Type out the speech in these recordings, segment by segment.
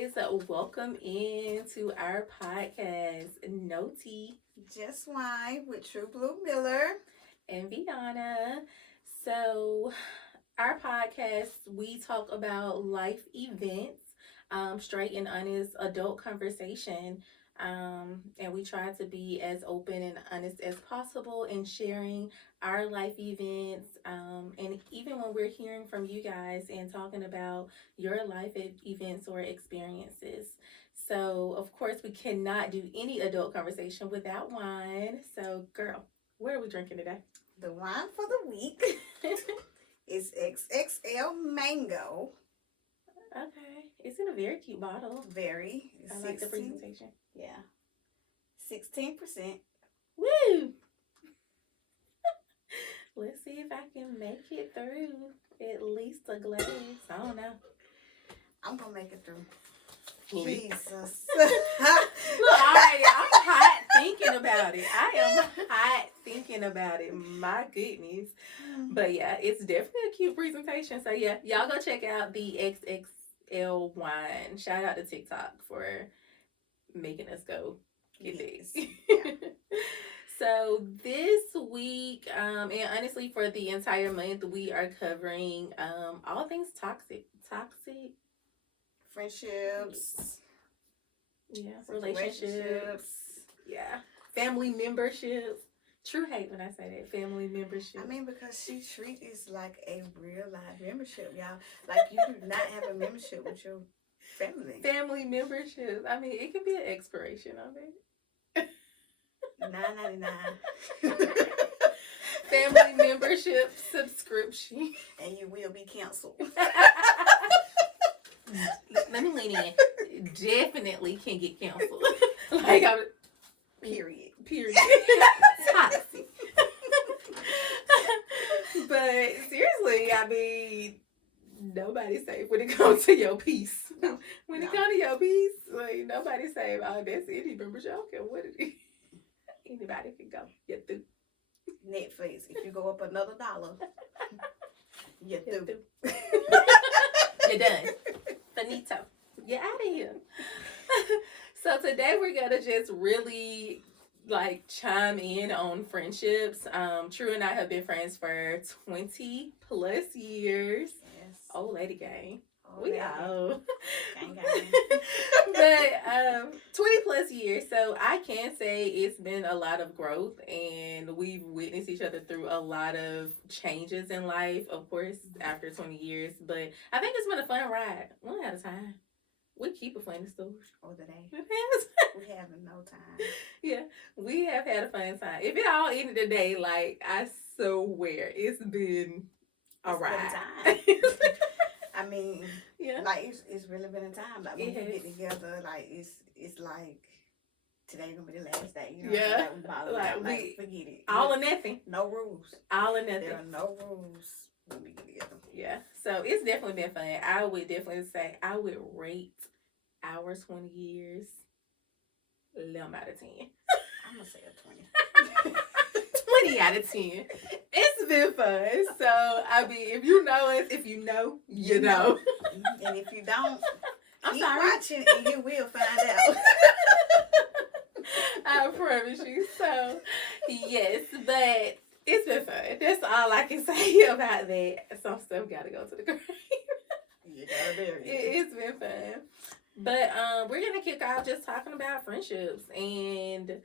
guys. Welcome into our podcast, No Tea Just Wine with True Blue Miller. and Viana. So, our podcast, we talk about life events, straight and honest adult conversation. And we try to be as open and honest as possible in sharing our life events. And even when we're hearing from you guys and talking about your life events or experiences. So, of course, we cannot do any adult conversation without wine. So, girl, what are we drinking today? The wine for the week is XXL Mango. Okay. It's in a very cute bottle. Very. I like the presentation. Yeah. 16%. Woo! Let's see if I can make it through at least a glass. I don't know. I'm going to make it through. Please. Jesus. Look, alright, I'm hot thinking about it. I am hot thinking about it. My goodness. But yeah, it's definitely a cute presentation. So yeah, y'all go check out the XXL wine. Shout out to TikTok for making us go get Yes. this. Yeah. So this week, and honestly for the entire month, we are covering all things toxic. Friendships. Yeah, relationships. Yeah. Family memberships. True hate when I say that. Family membership. I mean, because she treat is like a real life membership, y'all. Like, you do not have a membership with your family. Family membership. I mean, it can be an expiration of it. $9.99. Family membership subscription. And you will be canceled. Let me lean in. Definitely can get canceled. Like, Period. Toxic. But seriously, I mean, nobody's safe when it comes to your peace. No. When it comes to your peace, like, nobody's safe. Oh, that's any membership. I don't care what it is. Anybody can go. Get through. Netflix. If you go up another $1, you're Get through. through. You're done. Finito. Get out of here. So today we're gonna just really like chime in on friendships. True and I have been friends for 20 plus years. Yes. Old lady gang. Oh, We baby. old. Gang, gang. But 20 plus years. So I can say it's been a lot of growth and we've witnessed each other through a lot of changes in life, of course, after 20 years. But I think it's been a fun ride. One at a time. We keep a funny story. Oh, the day. We've We having no time. Yeah, we have had a fun time. If it all ended today, like, I swear it's been a It's been ride. time. I mean, Yeah. like it's really been a time. Like when It we has. get together, like it's like today gonna be the last day. You know, Yeah. like we ball Like, out, we- forget it. All or nothing. No rules. All or There nothing. are no rules when we get together. Yeah. So it's definitely been fun. I would definitely say I would rate our 20 years 11 out of 10. I'm gonna say a 20. 20 out of 10. It's been fun. So, I mean, if you know us, if you know, you know. And if you don't, I'm keep sorry. watching and you will find out. I promise you. So, yes, but it's been fun. That's all I can say about that. Some stuff got to go to the grave. You gotta bury it. It's been fun. But we're going to kick off just talking about friendships. And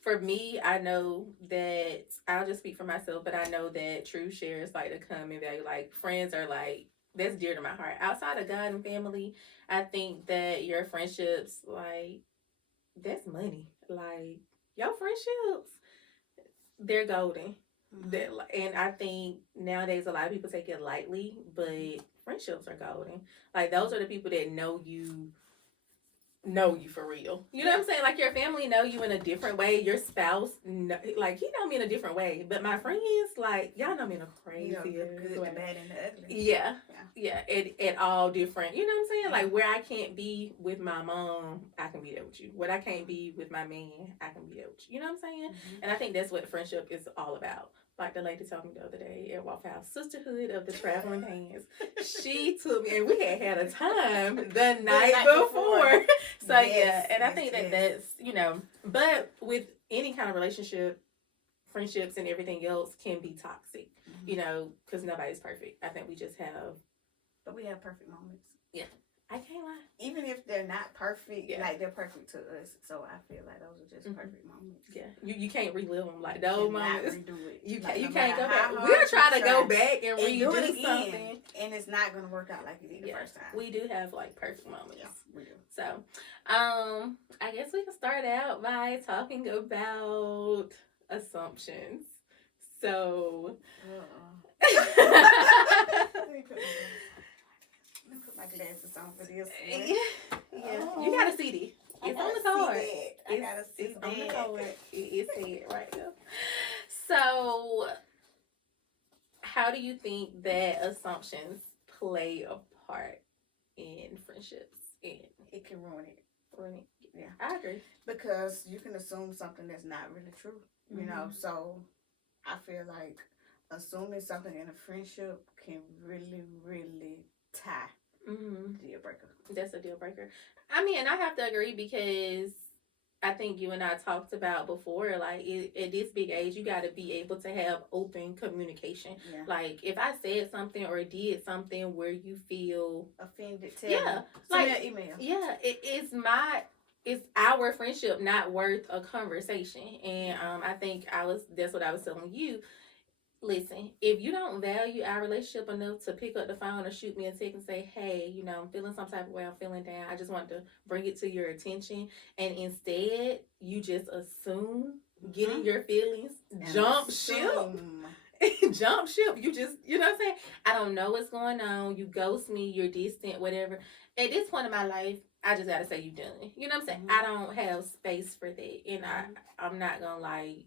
for me, I know that I'll just speak for myself, but I know that True shares like the common value. Like, friends are like, that's dear to my heart. Outside of God and family, I think that your friendships, like, that's money. Like, your friendships, they're golden. And I think nowadays a lot of people take it lightly, but friendships are golden. Like, those are the people that know you for real. You know what I'm saying? Like, your family know you in a different way. Your spouse, like, he know me in a different way. But my friends, like, y'all know me in a crazy You know, the good, way. the bad, and the ugly. Yeah. At all different. You know what I'm saying? Like, where I can't be with my mom, I can be there with you. Where I can't be with my man, I can be there with you. You know what I'm saying? Mhm. And I think that's what friendship is all about. like the lady told me the other day at Waffle House, Sisterhood of the Traveling Pants. She took me, and we had a time the night before. So yeah, and I think that that's, you know, but with any kind of relationship, friendships and everything else can be toxic, you know, because nobody's perfect. I think we just have, but we have perfect moments. Yeah, I can't lie. Even if they're not perfect, like they're perfect to us. So I feel like those are just perfect moments. Yeah, you can't relive them like those moments. Redo it. You like, can't. You no can't go back. We're We're trying to go back and redo it again, something, and it's not gonna work out like it did the first time. We do have like perfect moments. Yeah, we do. So, I guess we can start out by talking about assumptions. So. Let me put my glasses on for this one. Yeah. You got a CD. It's on the card. I gotta see it's on the card. It's said right there. So, how do you think that assumptions play a part in friendships? And it can ruin it. Yeah, I agree. Because you can assume something that's not really true. You know, so I feel like assuming something in a friendship can really, really tie. Deal breaker. That's a deal breaker. I mean, and I have to agree because I think you and I talked about before, like at this big age, you got to be able to have open communication. Yeah. Like if I said something or did something where you feel offended, send me an email. Yeah, it's our friendship not worth a conversation, and I think that's what I was telling you. Listen, if you don't value our relationship enough to pick up the phone or shoot me a text and say, hey, you know, I'm feeling some type of way, I'm feeling down, I just want to bring it to your attention, and instead you just assume getting your feelings, jump ship. Jump ship. You just, you know what I'm saying? I don't know what's going on. You ghost me, you're distant, whatever. At this point in my life, I just gotta say you done. You know what I'm saying? I don't have space for that. And I'm not gonna like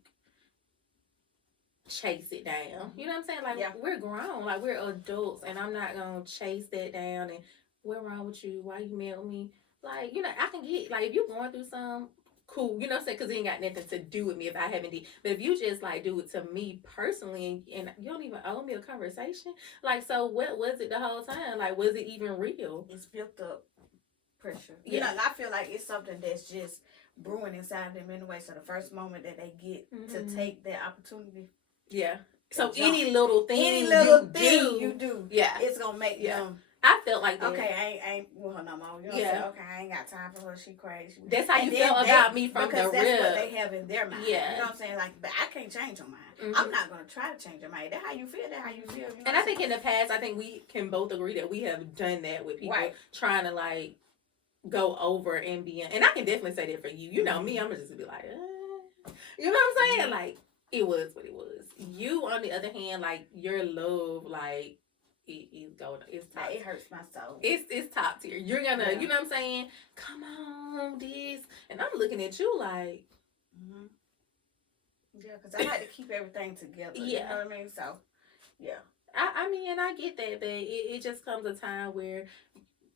chase it down. You know what I'm saying? Like we're grown, like we're adults, and I'm not gonna chase that down and what's wrong with you? Why you mad with me? Like, you know, I can get like if you're going through some cool, you know what I'm saying? Because it ain't got nothing to do with me if I haven't did. But if you just like do it to me personally and you don't even owe me a conversation, like, so what was it the whole time? Like, was it even real? It's built up pressure. You know, and I feel like it's something that's just brewing inside them anyway. So the first moment that they get to take that opportunity. Yeah. So any little thing you do, it's gonna make them. I felt like that. Okay, I ain't with her no more. You know what I'm saying? Okay, I ain't got time for her. She crazy. That's how you felt about me from the rip. Because that's what they have in their mind. Yeah. You know what I'm saying? Like, but I can't change your mind. I'm not gonna try to change your mind. That's how you feel. That's how you feel. You know and I think in the past, I think we can both agree that we have done that with people trying to like go over and beyond. And I can definitely say that for you. You know me, I'm just be like, you know what I'm saying? Like, it was what it was. You, on the other hand, like your love, like it is going. It's top. It hurts my soul. It's top tier. You're gonna, you know what I'm saying? Come on, this, and I'm looking at you like, yeah, because I like to keep everything together. You know what I mean? So, yeah. I mean, and I get that, but it just comes a time where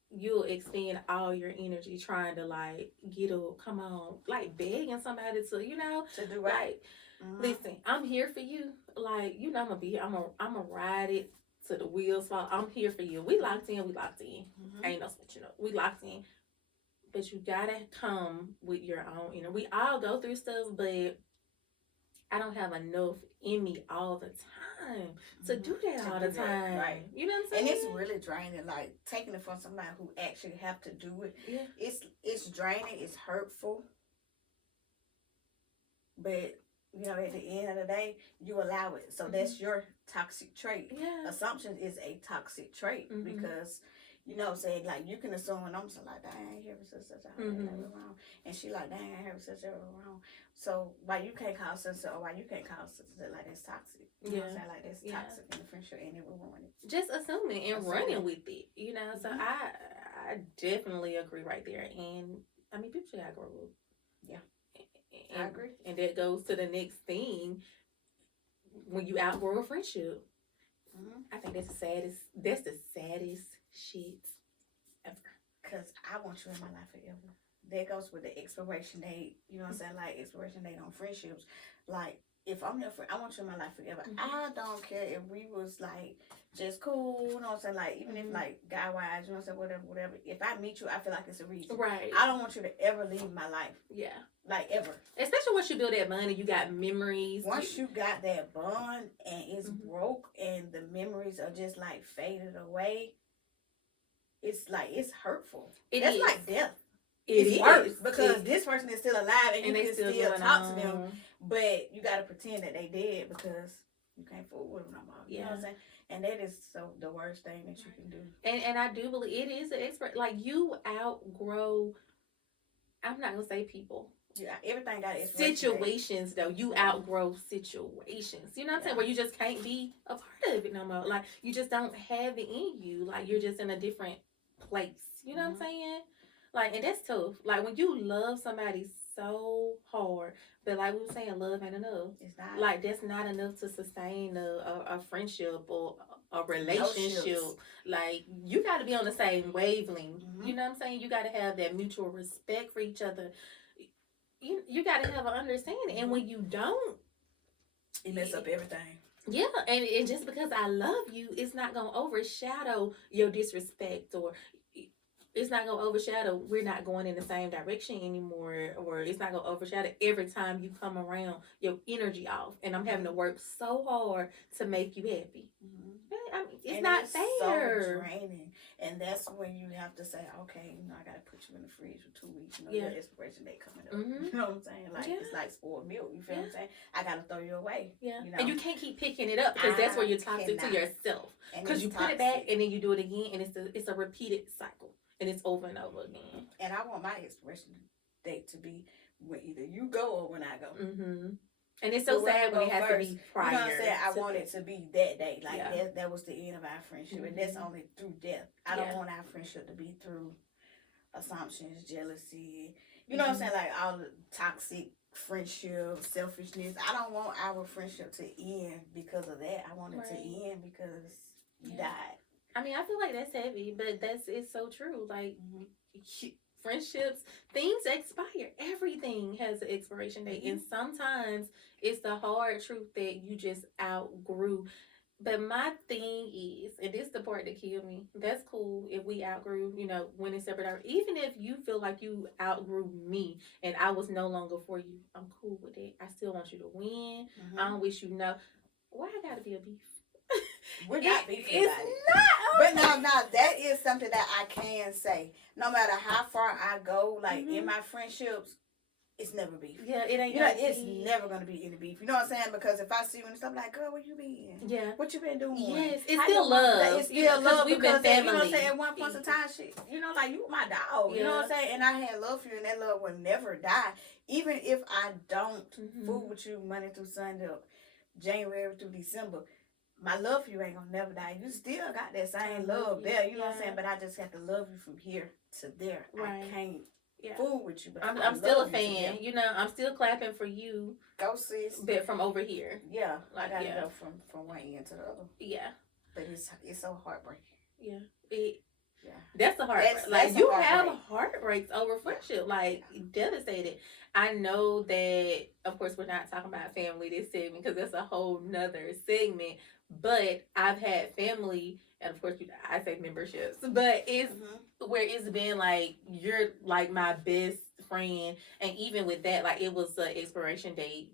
you'll expend all your energy trying to like get up, come on, like begging somebody to, you know, to do right. Like, listen, I'm here for you. Like, you know, I'm gonna be here. I'm gonna ride it to the wheels fall. I'm here for you. We locked in. Ain't no switching up. We locked in. But you gotta come with your own, you know. We all go through stuff, but I don't have enough in me all the time to do that all the time. Right. You know what I'm saying? And it's really draining, like taking it from somebody who actually have to do it. Yeah. It's draining, it's hurtful. But you know, at the end of the day, you allow it. So that's your toxic trait. Yeah. Assumption is a toxic trait because, you know, say like you can assume, and I'm just like, dang, I ain't hear such wrong, and she like, dang, I ain't hear such wrong. So why you can't call sister or why you can't call sister, like that's toxic. You know what I'm saying? Like that's toxic in the friendship, and it will ruin it. Just assuming and running with it, you know. So I definitely agree right there, and I mean, people should gotta grow up. Yeah. And, I agree. And that goes to the next thing. When you outgrow a friendship, I think that's the saddest shit ever. Because I want you in my life forever. That goes with the expiration date. You know what I'm saying? Like expiration date on friendships. Like if I'm your friend, I want you in my life forever. Mhm. I don't care if we was like just cool, you know what I'm saying? Like even if like guy wise, you know what I'm saying, whatever. If I meet you, I feel like it's a reason. Right. I don't want you to ever leave my life. Yeah. Like ever. Especially once you build that bond and you got memories. Once you got that bond and it's Mhm. broke and the memories are just like faded away, it's like it's hurtful. That's is. like death. It's worse is. because this person is still alive and you they can still going talk on. to them, but you gotta pretend that they dead because you can't fool with them no more. You know what I'm saying? And that is so the worst thing that you can do. And I do believe it is an expert. Like you outgrow. I'm not gonna say people. Yeah, everything got its situations though. You outgrow situations. You know what I'm saying? Where you just can't be a part of it no more. Like you just don't have it in you. Like you're just in a different place. You know what I'm saying? Like, and that's tough. Like when you love somebody so hard, but like we were saying, love ain't enough. It's not. Like that's not enough to sustain a friendship or a relationship. Like you got to be on the same wavelength. You know what I'm saying? You got to have that mutual respect for each other. You got to have an understanding, and when you don't, you mess up everything. Yeah, and just because I love you, it's not gonna overshadow your disrespect, or it's not gonna overshadow we're not going in the same direction anymore, or it's not gonna overshadow every time you come around your energy off, and I'm having to work so hard to make you happy. I mean, it's not fair. So draining, and that's when you have to say, okay, you know, I gotta put you in the fridge for 2 weeks. You know, your expiration date coming up. You know what I'm saying? Like it's like spoiled milk. You feel what I'm saying? I gotta throw you away. Yeah, you know? And you can't keep picking it up because that's where you're toxic to yourself. Because you put it back and then you do it again, and it's a repeated cycle, and it's over and over again. And I want my expiration date to be when either you go or when I go. And it's so sad when it has to be prior. You know what I'm saying? I want it to be that day. Like that was the end of our friendship. And that's only through death. I don't want our friendship to be through assumptions, jealousy. You know what I'm saying? Like all the toxic friendship, selfishness. I don't want our friendship to end because of that. I want it to end because you died. I mean, I feel like that's heavy, but it's so true. Like friendships, things expire. Everything has an expiration date, and sometimes it's the hard truth that you just outgrew. But my thing is, and this is the part that killed me. That's cool if we outgrew, you know, when it's separate. Even if you feel like you outgrew me and I was no longer for you, I'm cool with it. I still want you to win. I don't wish you know. Why I gotta be a beef? We're not beefing it's about it. Not. But now that is something that I can say. No matter how far I go, like in my friendships, it's never beef. Yeah, it ain't. You know, it's never gonna be any beef. You know what I'm saying? Because if I see you and stuff like, girl, where you been? Yeah. What you been doing? Yes, it's still love. It's still love we've because been family. You know what I'm saying? At one point in time, shit, you know, like you my dog. You know what I'm saying? And I had love for you, and that love will never die. Even if I don't fool with you Monday through Sunday, January through December. My love for you ain't gonna never die. You still got that same love there. You know what I'm saying? But I just have to love you from here to there. Right. I can't fool with you. But I'm still a fan. You know, I'm still clapping for you. Go sis. But from over here. Yeah. I gotta go from one end to the other. Yeah. But it's so heartbreaking. Yeah. That's the heartbreak. Like you have heartbreaks over friendship. Like devastated. I know that. Of course, we're not talking about family this segment because that's a whole nother segment. But I've had family, and of course, I say memberships. But it's where it's been like you're like my best friend, and even with that, like it was an expiration date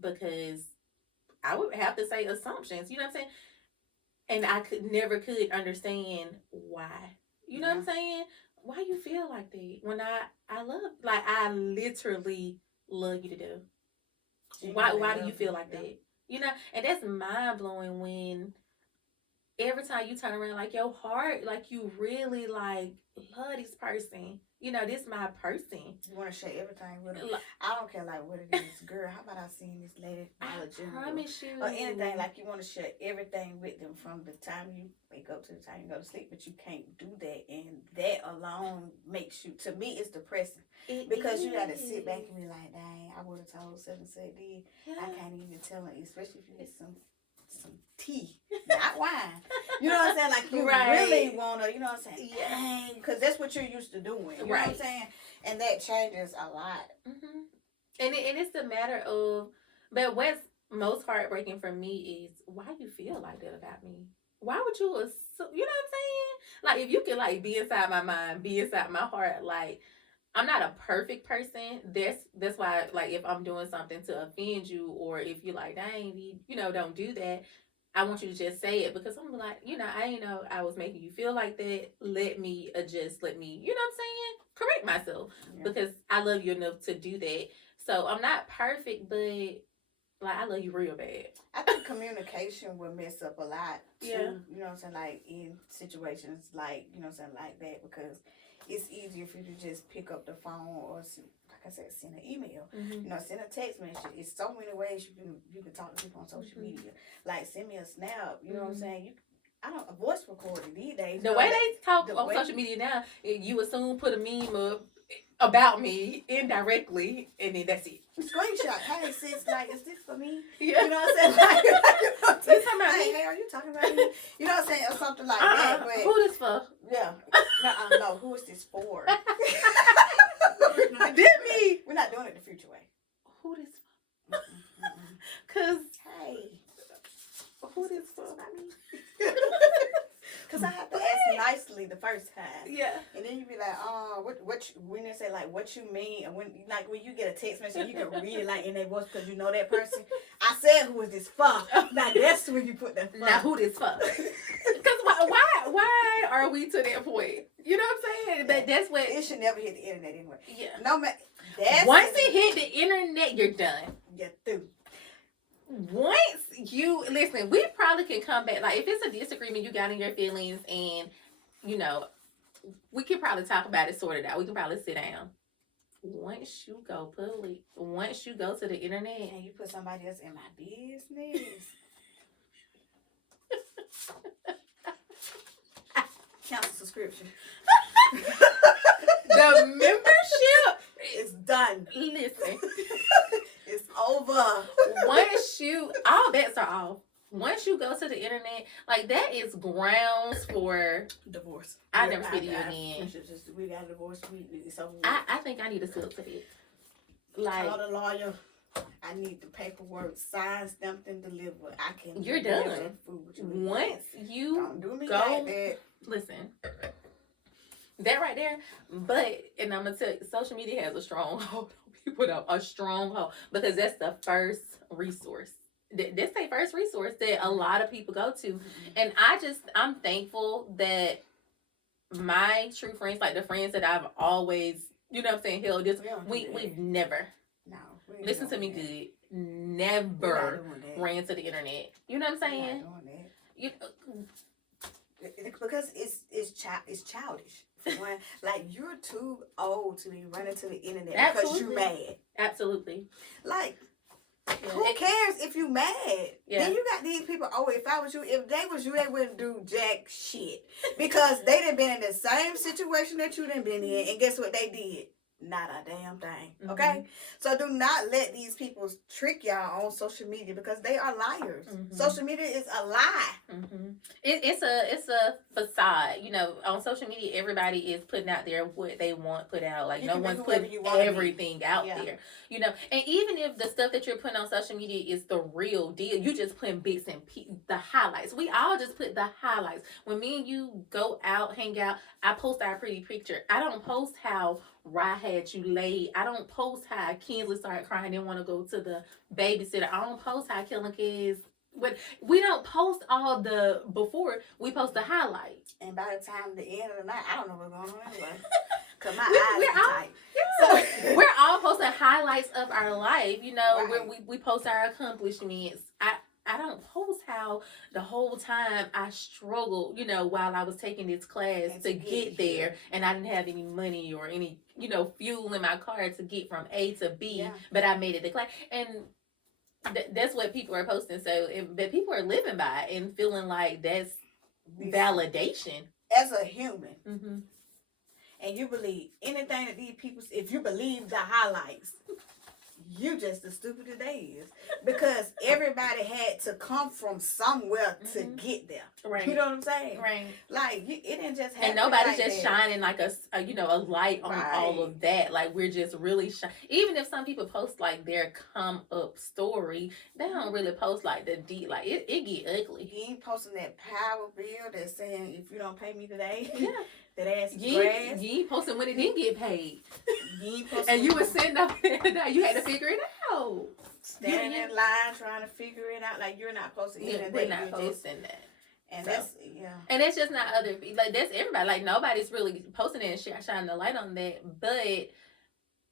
because I would have to say assumptions. You know what I'm saying? And I never could understand why. You know what I'm saying? Why you feel like that when I literally love you to death. Why do you feel like that? You know, and that's mind blowing when every time you turn around, like your heart, like you really like love this person. You know, this my person. You want to share everything with them. I don't care like what it is, girl. How about I seen this lady? I promise you. Or anything like you want to share everything with them from the time you wake up to the time you go to sleep, but you can't do that, and that alone makes you. To me, it's depressing because you got to sit back and be like, dang, I would have told such and such. I can't even tell her, especially if you get some tea, not wine. You know what I'm saying? Like you really wanna, you know what I'm saying? Dang, because that's what you're used to doing. You know what I'm saying? And that changes a lot. And it's the matter of But what's most heartbreaking for me is why you feel like that about me. Why would you assume, you know what I'm saying? Like if you can like be inside my mind, be inside my heart, like I'm not a perfect person. That's why like if I'm doing something to offend you or if you're like, dang, don't do that. I want you to just say it because I'm like, I ain't know I was making you feel like that. Let me adjust. Let me, you know what I'm saying? Correct myself because I love you enough to do that. So I'm not perfect, but like I love you real bad. I think communication will mess up a lot too. Yeah. You know what I'm saying? Like in situations like, you know what I'm saying, like that, because it's easier for you to just pick up the phone or, like I said, send an email. Mm-hmm. You know, send a text message. It's so many ways you can talk to people on social media. Like send me a snap. You know what I'm saying? I don't a voice recording these days. The way they talk on social media now, you assume put a meme up about me indirectly, and then that's it. Screenshot. Hey, sis, like, is this for me? Yeah. You know what I'm saying? Like, you know what I'm saying? Hey, hey, are you talking about me? You know what I'm saying? Or something like that. But who this for? Yeah. No, who is this for? Did me. We're not doing it the future way. Who this for? Cause hey, who this for? Because I have to ask nicely the first time. Yeah. And then you be like, when they say, like, what you mean, and when you get a text message, you can read it, like, in their voice because you know that person. I said, who is this for? Now, that's when you put that for. Now, who this for? Because why are we to that point? You know what I'm saying? But that's what... It should never hit the internet anyway. Yeah. No matter... Once it hit the internet, you're done. You're through. Once you listen, we probably can come back. Like if it's a disagreement, you got in your feelings, and we can probably talk about it, sort it out. We can probably sit down. Once you go public, once you go to the internet, and you put somebody else in my business. Cancel subscription. The membership is done. Listen. It's over. All bets are off. Once you go to the internet, like that is grounds for divorce. I never speak to you again. We got a divorce. It's over. I think I need to sue to it. Like, call the lawyer. I need the paperwork signed, stamped, and delivered. I can. You're done. Once you don't do me go, like that. Listen. That right there, and I'm gonna tell you, social media has a strong hold on people though, a strong hold, because that's the first resource. That's the first resource that a lot of people go to, and I'm thankful that my true friends, like the friends that I've always, you know what I'm saying, held this, we've never, listen to me good, never ran to the internet. You know what I'm saying? Because it's childish. When, like, you're too old to be running to the internet. Absolutely. Because you mad. Absolutely. Like, who cares if you mad? Yeah. Then you got these people, if I was you, if they was you, they wouldn't do jack shit. Because they done been in the same situation that you done been in, and guess what they did? Not a damn thing. Okay? Mm-hmm. So do not let these people trick y'all on social media because they are liars. Mm-hmm. Social media is a lie. Mm-hmm. It's a facade. You know, on social media, everybody is putting out there what they want put out. Like, no one's putting everything out there. You know, and even if the stuff that you're putting on social media is the real deal, you just putting bits and pieces, the highlights. We all just put the highlights. When me and you go out, hang out, I post our pretty picture. I don't post how Rye had you laid. I don't post how Kinsley started crying, didn't want to go to the babysitter. I don't post how Killing Kids. But we don't post all the before. We post the highlights. And by the time the end of the night, I don't know what's going on anyway. Because my eyes are tight. Yeah. So, we're all posting highlights of our life. You know, right. we post our accomplishments. I don't post how the whole time I struggled, you know, while I was taking this class to get there, and I didn't have any money or any, you know, fuel in my car to get from A to B, but I made it to class. And that's what people are posting. So, but people are living by it and feeling like that's validation. As a human, and you believe anything that these people, if you believe the highlights, you just as stupid as they is. Because everybody had to come from somewhere to get there. Right. You know what I'm saying? Right. Like, it didn't just happen. And nobody's like just that. shining like a light on all of that. Like, we're just really even if some people post like their come up story, they don't really post like the deep, like it get ugly. You ain't posting that power bill that's saying, if you don't pay me today, yeah, that ass is grass. You ain't posting when it didn't get paid. You ain't posting. And you were sitting up there, you had to figure it out. Standing in line trying to figure it out. Like, you're not posting anything. We're not posting that. And so, that's, and that's just not other people. Like, that's everybody. Like, nobody's really posting it and shining the light on that. But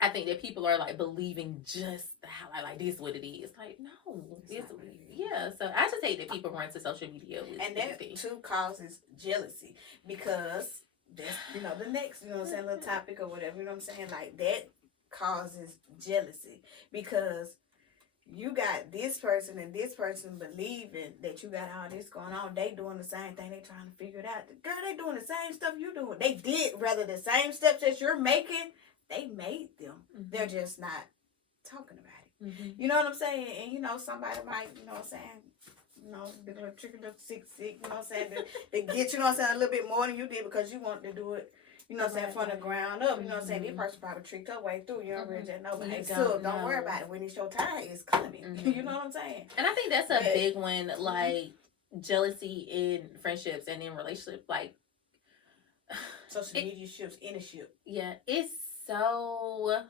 I think that people are, like, believing just how, like this is what it is. Like, no. Yeah. So I just hate that people run to social media. And that, too, causes jealousy. Because that's, the next, what I'm saying, little topic or whatever, you know what I'm saying? Like, that causes jealousy. Because you got this person and this person believing that you got all this going on. They doing the same thing. They trying to figure it out. Girl, they doing the same stuff you doing. They did rather the same steps that you're making. They made them. Mm-hmm. They're just not talking about it. Mm-hmm. You know what I'm saying? And, somebody might, what I'm saying, be a little tricky, little sick, you know what I'm saying? They get, what I'm saying, a little bit more than you did because you wanted to do it. You know what I'm saying, from the ground up. You know what I'm saying? This person probably tricked her way through. You don't really just know. But hey, still, don't worry about it. When it's your time, it's coming. You know what I'm saying? And I think that's a big one, like, jealousy in friendships and in relationships. Like, social media ships in a ship. Yeah, it's so,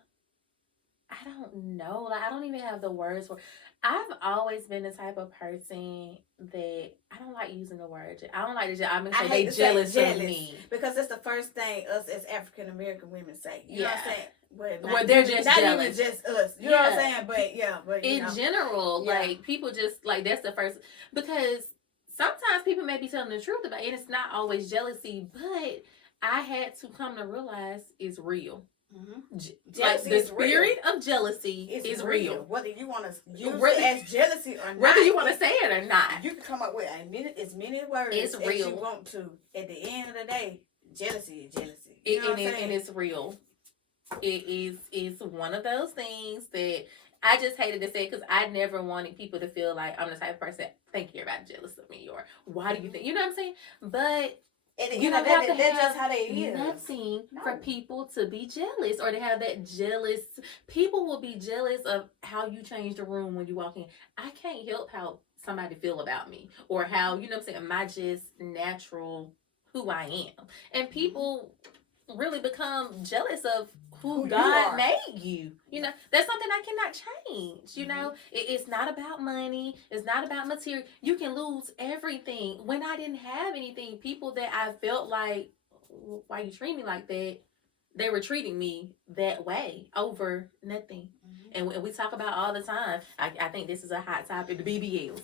I don't know. Like, I don't even have the words for. I've always been the type of person that I don't like using the word. I don't like to. I'm gonna say they jealous of me because that's the first thing us as African American women say. You know what I'm saying? Well, they're just not jealous. Even just us. You know what I'm saying? But in general, like people just like that's the first because sometimes people may be telling the truth about it. And it's not always jealousy, but I had to come to realize it's real. Mm-hmm. Like the spirit of jealousy is real. Whether you want to use it as jealousy or not, whether you want to say it or not, you can come up with as many words as you want to. At the end of the day, jealousy is jealousy. And it's real. It's one of those things that I just hated to say because I never wanted people to feel like I'm the type of person think you're about jealous of me or why do you think, you know what I'm saying? But you don't have to that's just how they is. Nothing for people to be jealous or to have that jealous. People will be jealous of how you change the room when you walk in. I can't help how somebody feel about me or how, you know what I'm saying, my just natural who I am. And people really become jealous of who God made you. You know, that's something I cannot change. You know, it's not about money. It's not about material. You can lose everything. When I didn't have anything, people that I felt like, why you treat me like that? They were treating me that way over nothing. Mm-hmm. And we talk about all the time. I think this is a hot topic, the BBLs.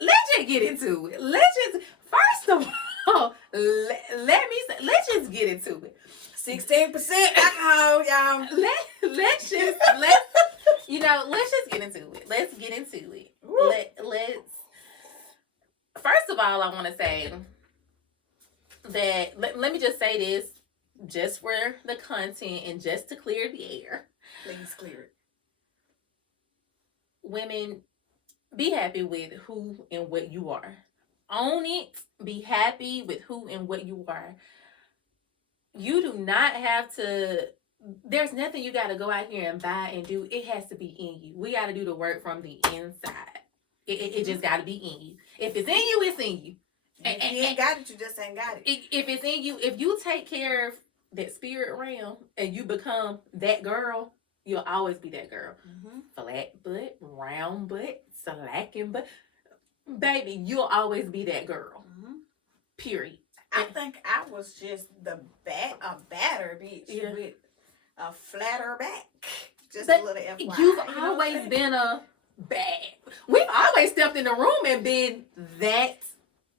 Let's just get into it. First of all, let's just get into it. 16% alcohol, y'all. Let's just get into it. Let's get into it. Let's. First of all, I want to say that let me just say this, just for the content and just to clear the air. Please clear it. Women, be happy with who and what you are. Own it. Be happy with who and what you are. You do not have to, there's nothing you got to go out here and buy and do. It has to be in you. We got to do the work from the inside. It just got to be in you. If it's in you, it's in you. If you ain't got it, you just ain't got it. If it's in you, if you take care of that spirit realm and you become that girl, you'll always be that girl. Mm-hmm. Flat butt, round butt, slacking butt. Baby, you'll always be that girl. Mm-hmm. Period. I think I was just a batter bitch with a flatter back. Just a little FYI. You've always been a bad. We've always stepped in the room and been that.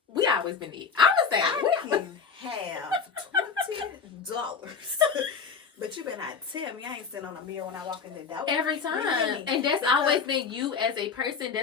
We always been it. I'm gonna say I can have $20, but you better not tell me I ain't sitting on a meal when I walk in the door every time. And that's always been you as a person.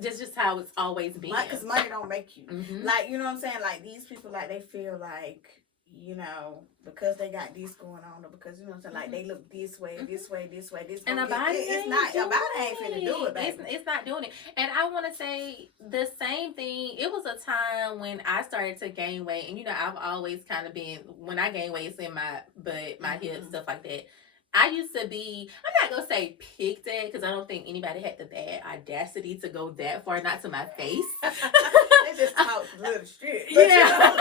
That's just how it's always been. Because money don't make you. Mm-hmm. Like, you know what I'm saying? Like, these people, like, they feel like you know, because they got this going on, or because, you know what I'm saying, like, they look this way, this way, this way, this way. And a body it's not, a body ain't finna do it, baby. It's not doing it. And I want to say the same thing. It was a time when I started to gain weight, and you know, I've always kind of been, when I gain weight, it's in my butt, my hips, stuff like that. I used to be, I'm not going to say picked at, because I don't think anybody had the bad audacity to go that far, not to my face. They just talk a little shit. Yeah.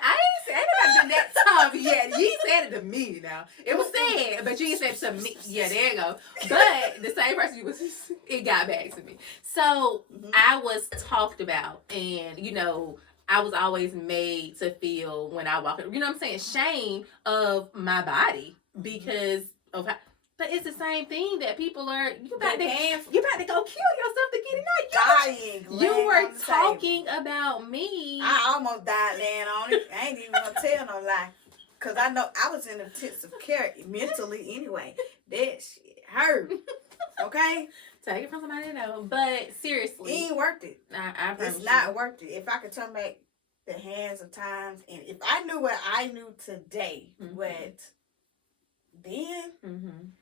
I ain't said anybody that tough yet. You said it to me now. It was said, but you ain't said it to me. Yeah, there you go. But the same person it got back to me. So I was talked about, and you know, I was always made to feel when I walk, you know what I'm saying, shame of my body because of how. But it's the same thing that people are. You about to go kill yourself to get it out. You were talking about me. I almost died laying on it. I ain't even gonna tell no lie, cause I know I was in intensive care mentally anyway. That shit hurt. Okay. Take it from somebody I know, but seriously, it ain't worth it. I it's not worth it. If I could turn back the hands of times, and if I knew what I knew today, what then, I would never win.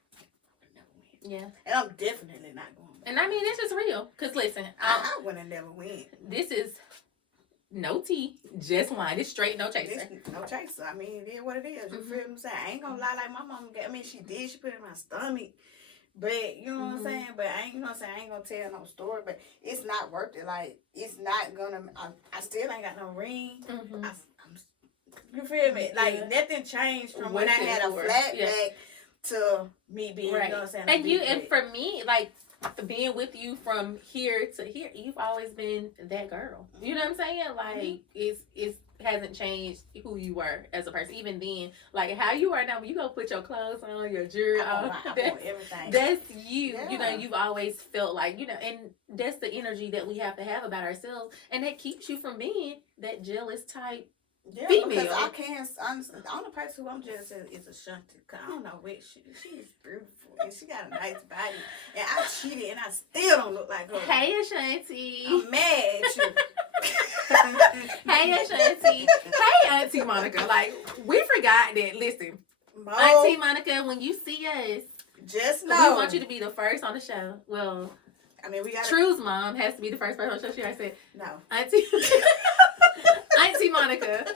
Yeah, and I'm definitely not going back. And I mean, this is real. Cause listen, I would have never win. This is no tea, just wine. It's straight no chaser. No chaser. I mean, it is what it is. You feel what I'm saying? I ain't gonna lie like my mama. I mean, she did. She put it in my stomach. But, you know what I'm saying? But I ain't, you know what I'm saying? I ain't gonna tell no story, but it's not worth it. Like, it's not gonna, I still ain't got no ring. You feel me? Like, nothing changed from when I had a flashback to me being, you know what I'm saying? And for me, like, being with you from here to here, you've always been that girl. You know what I'm saying? Like, it's hasn't changed who you were as a person. Even then, like how you are now, when you go put your clothes on, your jewelry on, everything. That's you. Yeah. You know, you've always felt like, you know, and that's the energy that we have to have about ourselves, and that keeps you from being that jealous type female. Because I can't honestly, the only person who I'm jealous of is Ashanti. Cause I don't know which she's beautiful and she got a nice body, and I cheated and I still don't look like her. Hey Ashanti, I'm mad at you. Hey Ashanti. Hey Auntie Monica. Like, we forgot that. Listen, Auntie Monica, when you see us, just know we want you to be the first on the show. Well, I mean, we got True's mom has to be the first person on the show. She already said no. Auntie Monica,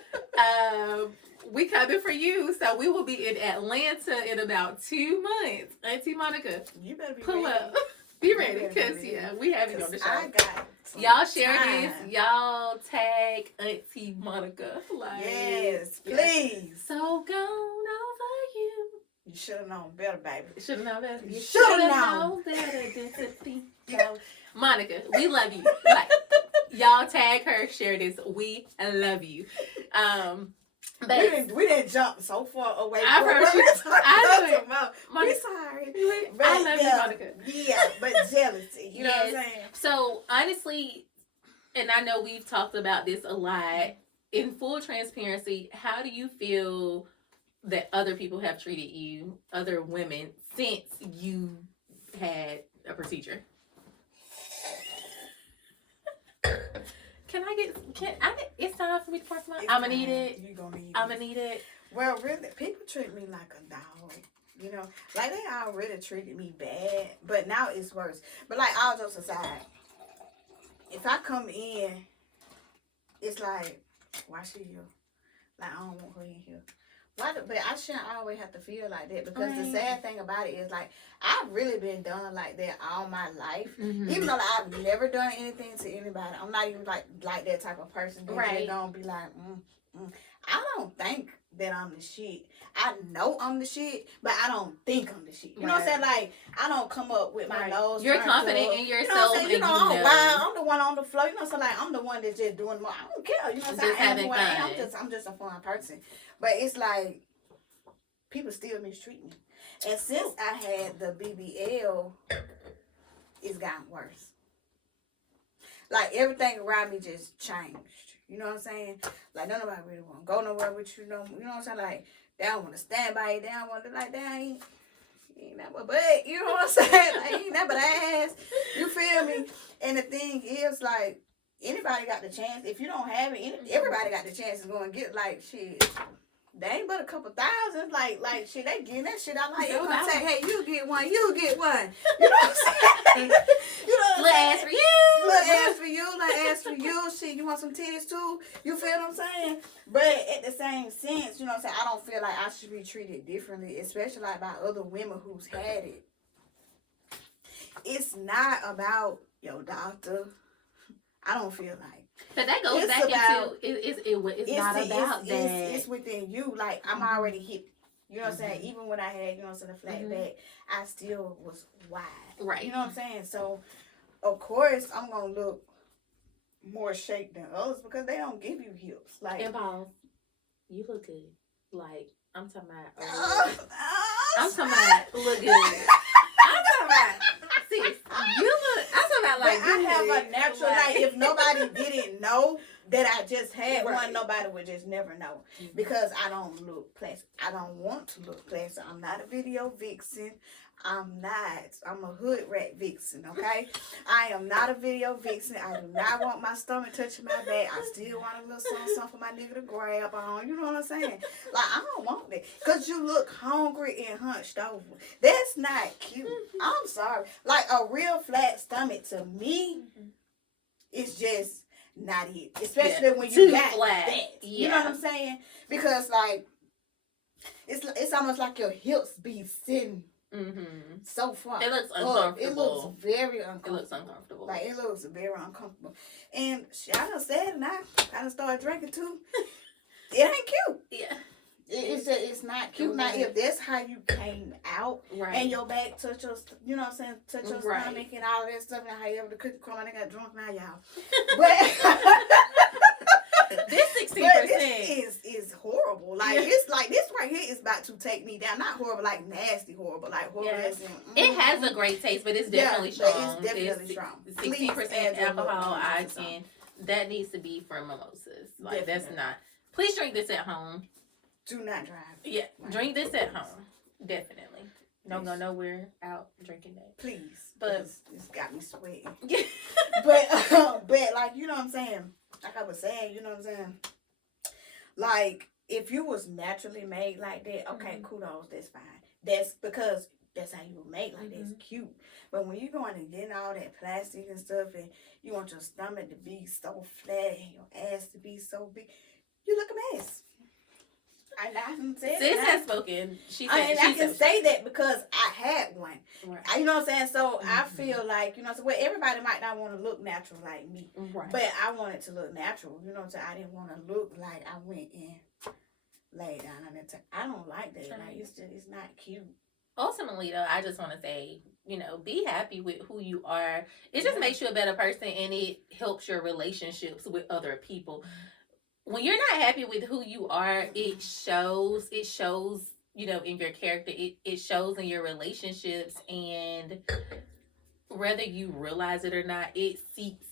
we coming for you. So we will be in Atlanta in about 2 months. Auntie Monica, you better be pull ready. up. Be ready, because we have you on the show. I got y'all share this. Y'all tag Auntie Monica. Like, yes, please. So gone over you. You should have known better, baby. Should have known better. You should have known better. So, Monica, we love you. Like, y'all tag her, share this. We love you. But we didn't jump so far away. I've heard you. We're sorry. But I love you, Monica. Yeah, but jealousy. You know what I'm saying? So honestly, and I know we've talked about this a lot. In full transparency, how do you feel that other people have treated you, other women, since you had a procedure? It's time for me to pour some out. I'm gonna need it. You're gonna need it. I'm gonna need it. Well, really, people treat me like a dog. You know, like they already treated me bad, but now it's worse. But like all jokes aside, if I come in, it's like, why she here? Like, I don't want her in here. But I shouldn't always have to feel like that, because the sad thing about it is, like, I've really been done like that all my life. Even though, like, I've never done anything to anybody. I'm not even like that type of person that just gonna be like, I don't think that I'm the shit. I know I'm the shit, but I don't think I'm the shit. You know what I'm saying? Like, I don't come up with my nose. You're confident in yourself. You know what I'm saying? You know, I'm the one on the floor. You know, so like, I'm the one that's just doing more. I don't care. You know what I'm saying? I'm just a fun person. But it's like, people still mistreat me. And since I had the BBL, it's gotten worse. Like, everything around me just changed. You know what I'm saying? Like, nobody really want to go nowhere with you. You know what I'm saying? Like, they don't want to stand by you. They don't want to, like, they ain't that but butt. You know what I'm saying? Like, ain't that but ass. You feel me? And the thing is, like, anybody got the chance. If you don't have it, everybody got the chance to go and get like shit. They ain't but a couple thousand. Like shit, they getting that shit out. Like you gonna say, hey, you get one. You know what I'm saying? You know what I'm saying? Ass for you. Little ass for you. Little ass for you. Shit, you want some titties too? You feel what I'm saying? But at the same sense, you know what I'm saying? I don't feel like I should be treated differently, especially like by other women who's had it. It's not about your doctor. I don't feel like. But that goes back into it's not about that. It's within you. Like I'm already hip. You know what I'm saying? Even when I had, you know what I'm saying, a flat back, I still was wide. Right. You know what I'm saying? So of course I'm gonna look more shaped than others because they don't give you hips. Like and balls. You look good. Like I'm talking about I'm talking about look good. I'm talking about sis, you look I'm talking about like I have a natural like if nobody didn't know that I just had one, nobody would just never know. Because I don't look plastic. I don't want to look plastic. I'm not a video vixen. I'm a hood rat vixen, okay? I am not a video vixen. I do not want my stomach touching my back. I still want a little something for my nigga to grab on. You know what I'm saying? Like, I don't want that. Because you look hungry and hunched over. That's not cute. I'm sorry. Like, a real flat stomach to me is just not it. Especially when you got flat. That. You know what I'm saying? Because, like, it's almost like your hips be sitting so far. It looks uncomfortable. It looks very uncomfortable. It looks uncomfortable. Like, it looks very uncomfortable. And I done said it now. I done started drinking too. It ain't cute. Yeah. It's not cute. Now, if that's how you came out and your back touch your, you know what I'm saying, touch your stomach and all that stuff, and however the cookie crumb, I got drunk now, y'all. But this 16% is horrible. Like it's like this right here is about to take me down. Not horrible, like nasty horrible, like horrible. Yes. It has a great taste, but it's definitely strong. It's definitely strong. 16% alcohol, I-10. That needs to be for mimosas. Like that's not. Please drink this at home. Do not drive. Yeah, drink this at home. Definitely. Don't go nowhere out drinking that. Please. But it's got me sweating. but like, you know what I'm saying? Like I was saying, you know what I'm saying? Like, if you was naturally made like that, okay, kudos, that's fine. That's because that's how you were made, like that's cute. But when you going and getting all that plastic and stuff and you want your stomach to be so flat and your ass to be so big, you look a mess. I can say Sis has spoken. She said, I can say that because I had one. Right. You know what I'm saying? So I feel like, you know, so everybody might not want to look natural like me. Right. But I wanted to look natural. You know what I'm saying? I didn't want to look like I went and laid down on it. I don't like that. Like, it's not cute. Ultimately, though, I just want to say, you know, be happy with who you are. It just makes you a better person, and it helps your relationships with other people. When you're not happy with who you are, it shows, you know, in your character. It shows in your relationships, and whether you realize it or not, it seeps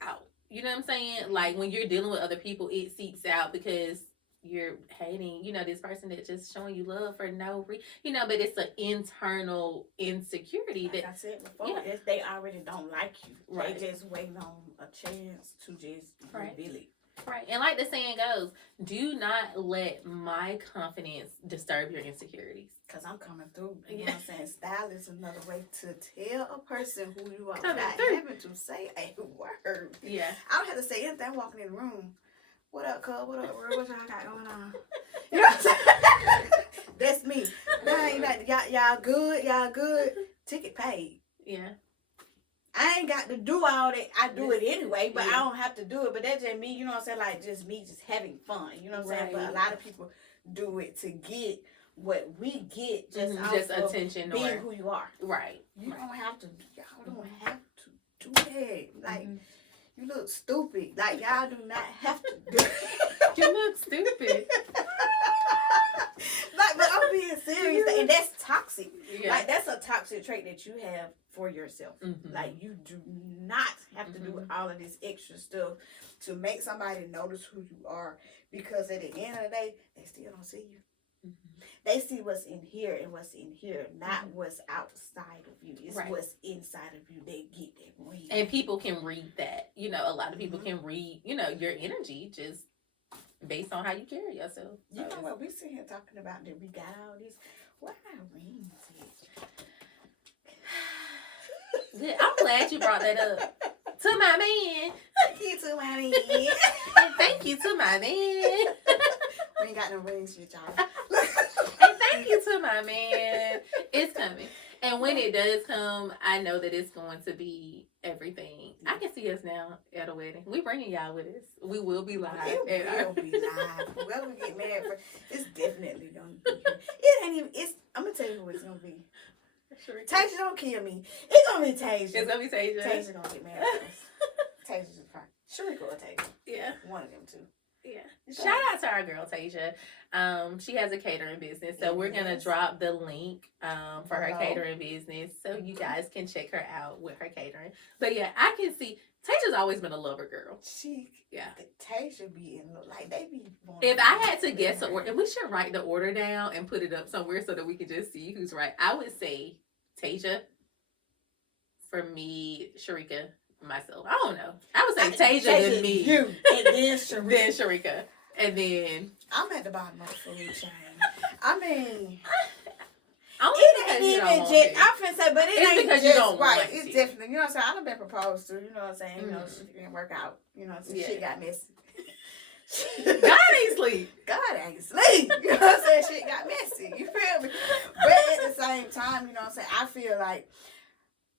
out. You know what I'm saying? Like, when you're dealing with other people, it seeps out because you're hating, you know, this person that's just showing you love for no reason, you know, but it's an internal insecurity like I said before, they already don't like you. Right. They just waiting on a chance to just reveal it. Right. And like the saying goes, do not let my confidence disturb your insecurities. Because I'm coming through. You know what I'm saying? Style is another way to tell a person who you are without having to say a word. Yeah. I don't have to say anything walking in the room. What up, cuz? What up, bro? What y'all got going on? You know what I'm saying? That's me. Y'all good? Y'all good? Ticket paid. Yeah. I ain't got to do all that. I do it anyway, but I don't have to do it. But that's just me, you know what I'm saying? Like, just me just having fun. You know what I'm saying? But a lot of people do it to get what we get just attention being or who you are. Right. You don't have to, y'all don't have to do that. Like, you look stupid. Like, y'all do not have to do it. You look stupid. Like, but I'm being serious. And that's toxic. Yeah. Like, that's a toxic trait that you have for yourself. Like, you do not have to do all of this extra stuff to make somebody notice who you are, because at the end of the day, they still don't see you. they see what's in here and what's in here, not what's outside of you. It's Right. what's inside of you. They get that read. And people can read that. You know, a lot of people can read, you know, your energy just based on how you carry yourself. You know what? We sit here talking about that we got all this. What our rings is? I'm glad you brought that up. To my man. Thank you to my man. And thank you to my man. We ain't got no rings yet, y'all. And thank you to my man. It's coming. And when it does come, I know that it's going to be everything. I can see us now at a wedding. We bringing y'all with us. We will be live. It will be live. Whoever we get married for, it's definitely gonna be here. It ain't even. I'm gonna tell you who it's gonna be. Tasia, don't kill me. It's gonna be Tasia. It's gonna be Tasia. Tasia gonna get married first. Tasia's fine. Sharika or Tasia. Yeah. One of them two. Yeah. Shout out to our girl Tasia. She has a catering business. So we're gonna drop the link for her catering business so you guys can check her out with her catering. But yeah, I can see Tasia's always been a lover girl. Tasia be in like they be. If I had to guess an order, and we should write the order down and put it up somewhere so that we can just see who's right. I would say Tasia. For me, Sharika, myself. I don't know. I would say Tasia than me. You and then Sharika. Then Sharika. And then I'm at the bottom of the food chain. I mean, it ain't even just. I finna say, but it's ain't because just you don't right. want It's to. definitely, you know what I'm saying. I done been proposed to. You know what I'm saying. You know, shit didn't work out. You know, what I'm saying? Shit got messy. God ain't sleep. God ain't sleep. You know what I'm saying? Shit got messy. You feel me? But at the same time, you know what I'm saying. I feel like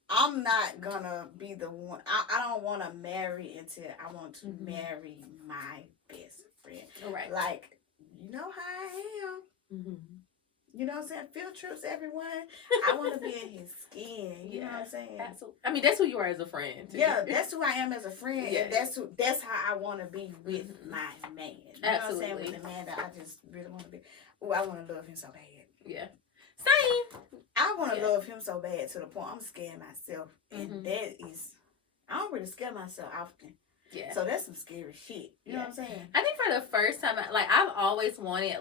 I'm not gonna be the one. I don't want to marry until I want to marry my best friend. Right. Like, you know how I am. Mm-hmm. You know what I'm saying? Field trips, everyone. I want to be in his skin. You know what I'm saying? Absolutely. I mean, that's who you are as a friend. Too. Yeah, that's who I am as a friend. Yeah. And that's how I want to be with my man. You know what I'm saying? With the man that I just really want to be. Oh, I want to love him so bad. Yeah. Same. I want to love him so bad to the point I'm scared myself. And that is, I don't really scare myself often. Yeah. So that's some scary shit. You know what I'm saying? I think for the first time, I've always wanted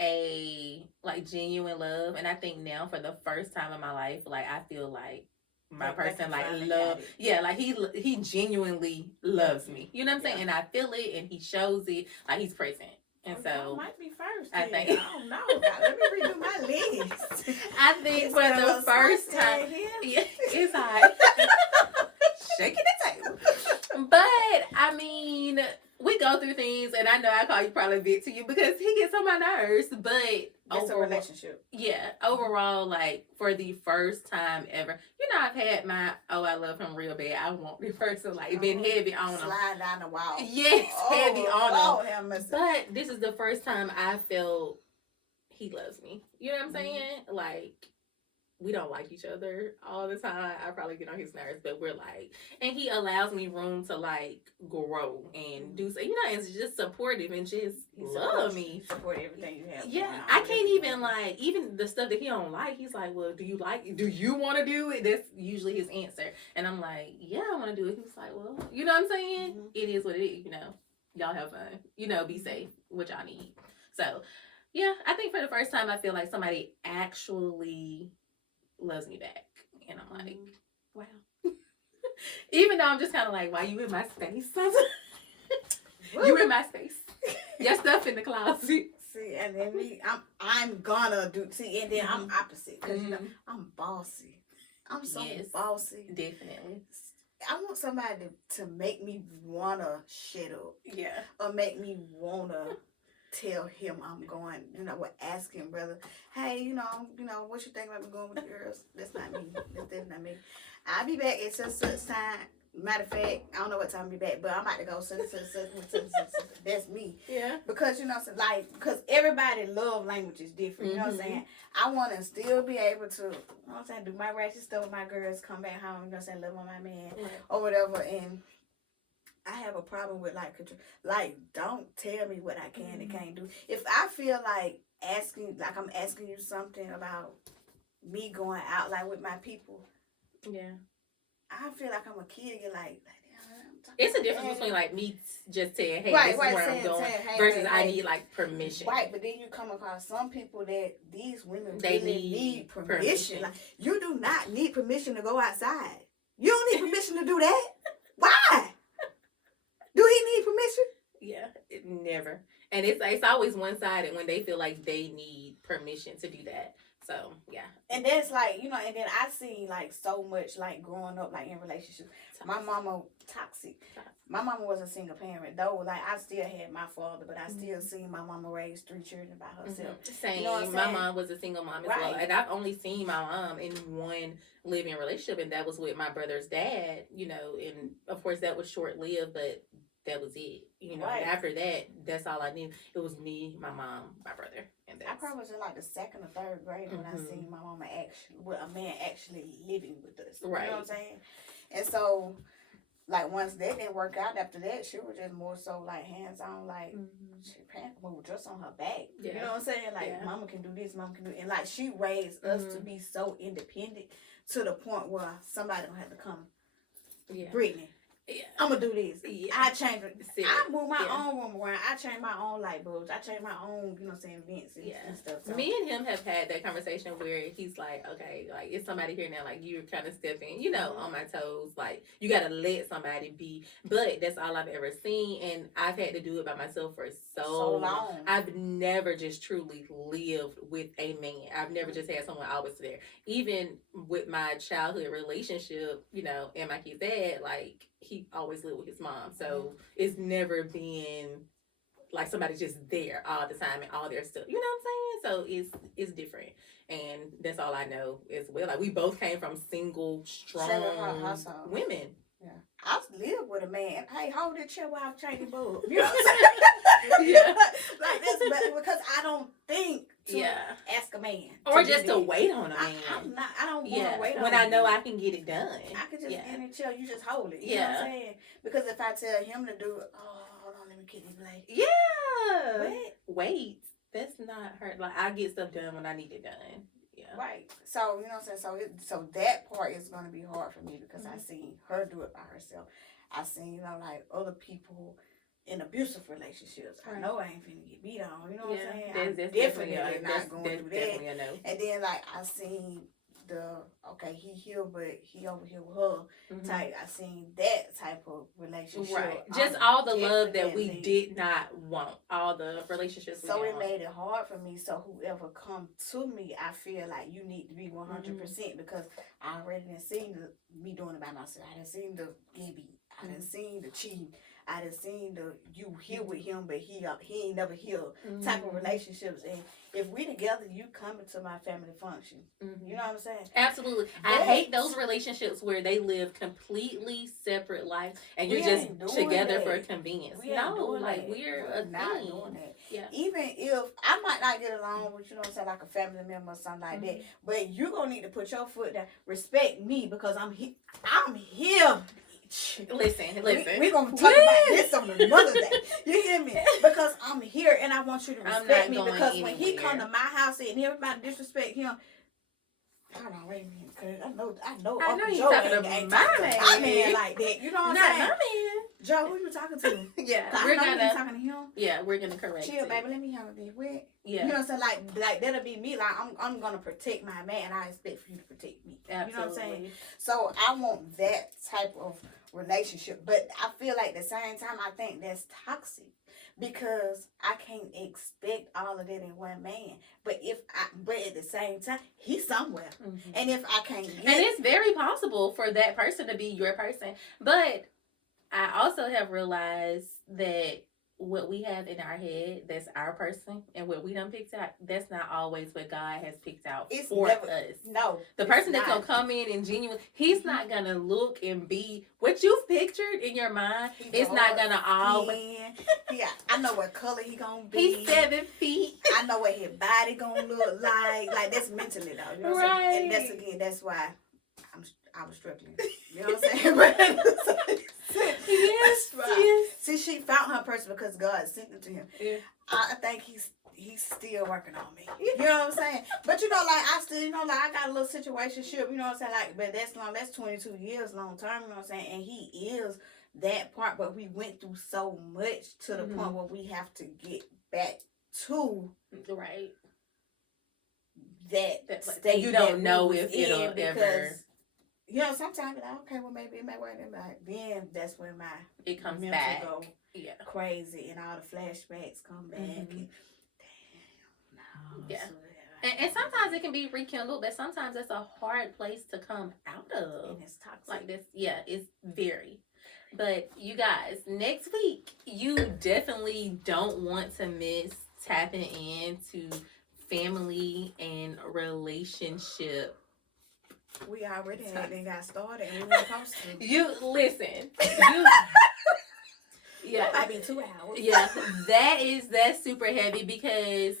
a genuine love, and I think now for the first time in my life, I feel like my person love, he genuinely loves me. You know what I'm saying? And I feel it, and he shows it, he's present. And so might be first. I think I don't know. Let me redo my list. I think for the first time, yeah, it's hot. Shaking the table. But I mean, we go through things, and I know I call you probably a bit to you because he gets on my nerves. But it's a relationship. Yeah, overall, for the first time ever, I've had my I love him real bad. I want this person been heavy on him. Slide down the wall. Yes, heavy on him. Him. But this is the first time I felt he loves me. You know what I'm saying? We don't like each other all the time. I probably get on his nerves, but we're and he allows me room to grow and do so, and just supportive and just love me. Support everything you have. Yeah, I can't even even the stuff that he don't like. He's like, well, do you want to do it? That's usually his answer. And I'm like, yeah, I want to do it. He's like, well, you know what I'm saying? It is what it is. Y'all have fun. Be safe. What y'all need. So, yeah, I think for the first time, I feel like somebody actually loves me back, and I'm like, wow. Even though I'm just kind of why you in my space? You in my space. Your stuff in the closet. See, and then I'm gonna do. See, and then I'm opposite because I'm bossy. I'm so bossy. Definitely. I want somebody to make me wanna shut up. Yeah. Or make me wanna tell him I'm going, ask him, brother, hey, what you think about me going with the girls? That's not me. That's not me. I'll be back at such time. Matter of fact, I don't know what time I'll be back, but I'm about to go. That's me. Yeah. Because, because everybody love language is different. You know what I'm saying? I want to still be able to, do my ratchet stuff with my girls, come back home, love on my man, or whatever, and I have a problem with control. Don't tell me what I can and can't do. If I feel I'm asking you something about me going out with my people, yeah, I feel like I'm a kid. You're damn, I'm It's a difference between like me just saying, "Hey, Right, this right, is where I'm saying, going," hey, versus hey, I hey. need like permission. Right, but then you come across some people that these women They really need need permission. permission. Like, you do not need permission to go outside. You don't need permission to do that. Why? Do he need permission? Yeah, never. And it's always one sided when they feel like they need permission to do that. So yeah. And that's like, you know, and then I see like so much like growing up like in relationships. My mama toxic. My mama was a single parent though. Like I still had my father, but I still seen my mama raise 3 children by herself. Same. You know what I'm my saying? mom was a single mom as well, and I've only seen my mom in one living relationship, and that was with my brother's dad. You know, and of course that was short lived, but that was it. You know, and after that, that's all I knew. It was me, my mom, my brother, and I probably was in like the 2nd or 3rd grade when I seen my mama actually, with a man actually living with us. Right. You know what I'm saying? And so, like once that didn't work out, after that, she was just more so like hands on, like she pants moved just on her back. Yeah. You know what I'm saying? Like mama can do this, mama can do, and like she raised us to be so independent to the point where somebody gonna have to come. Yeah. Brittany. Yeah. I'm gonna do this. Yeah. I change it. I move my own room around. I change my own light bulbs. I change my own, you know what I'm saying, vents and stuff. So. Me and him have had that conversation where he's like, okay, like, it's somebody here now, like, you're kind of stepping, you know, on my toes. Like, you gotta let somebody be. But that's all I've ever seen. And I've had to do it by myself for so long. I've never just truly lived with a man. I've never just had someone always there. Even with my childhood relationship, you know, and my kid's dad, like, he always lived with his mom. So it's never been like somebody just there all the time and all their stuff. You know what I'm saying? So it's different. And that's all I know as well. Like we both came from single, strong women. Yeah. I lived with a man. Hey, hold that chair while I'm changing bulbs. You know what I'm saying? Yeah. Like that's because I don't think to ask a man. Or just to wait on a man. I don't want to wait on when I know I can get it done. I can just get in the chair, you just hold it. You know what I'm saying? Because if I tell him to do it, hold on, let me get this blade. Yeah. Wait. That's not her. Like I get stuff done when I need it done. Yeah. Right. So, you know what I'm saying? So that part is going to be hard for me because I seen her do it by herself. I seen, you know, like other people in abusive relationships. Right. I know I ain't finna get beat on. You know what I'm saying? I'm definitely not going to do that. And then, like, I seen he here, but he over here with her type. I seen that type of relationship. Right. Just all the love that we did not want. All the relationships we So it made it hard for me. So whoever come to me, I feel like you need to be 100% because I already done seen me doing it by myself. I done seen the Gibby. I done seen the cheating. I done seen the you here with him, but he ain't never here type of relationships. And if we together, you coming to my family function. You know what I'm saying? Absolutely. I hate those relationships where they live completely separate lives and you're just together for convenience. We're not doing that. Yeah. Even if I might not get along with, you know what I'm saying, like a family member or something like that, but you're gonna need to put your foot down. Respect me because I'm here. Listen. We're going to talk about this on another day. You hear me? Because I'm here and I want you to respect me because when he come to my house and everybody disrespect him, hold on, wait a minute, cause I know Uncle Joe ain't talking to my man like that. You know what I'm saying? Not my man. Joe, who you talking to? We're gonna talking to him. Yeah, we're gonna correct. Chill, baby. Let me handle this. Yeah. You know what I'm saying? Like that'll be me. Like I'm gonna protect my man, and I expect for you to protect me. Absolutely. You know what I'm saying? So I want that type of relationship, but I feel like at the same time I think that's toxic. Because I can't expect all of that in one man. But at the same time, he's somewhere. And if I can't get and it's very possible for that person to be your person. But I also have realized that what we have in our head, that's our person, and what we done picked out, that's not always what God has picked out for us. No. The person that's going to come in and genuine, he's not going to look and be what you've pictured in your mind. It's not going to always. Yeah, I know what color he going to be. He's 7 feet. I know what his body going to look like. Like, that's mentally, though. You know what I'm saying? And that's why I was struggling. You know what I'm saying? Yes. See, she found her person because God sent it to him. Yeah. I think he's still working on me. You know what I'm saying? But you know, like I still, you know, like I got a little situationship. You know what I'm saying? Like, but that's 22 years long term. You know what I'm saying? And he is that part, but we went through so much to the point where we have to get back to right that state. You don't that know we if was in it'll because, ever. you know, sometimes you're like, okay, well maybe it may work. And like, then that's when It comes mental back. go Yeah. crazy and all the flashbacks come back. And, damn, no. Yeah. So, And sometimes it can be rekindled, but sometimes it's a hard place to come out of. and it's toxic. Like this, yeah, it's very. But you guys, next week, you definitely don't want to miss tapping into family and relationship. We already had and got started and we were supposed to. You listen. That might be 2 hours. Yeah, that's super heavy because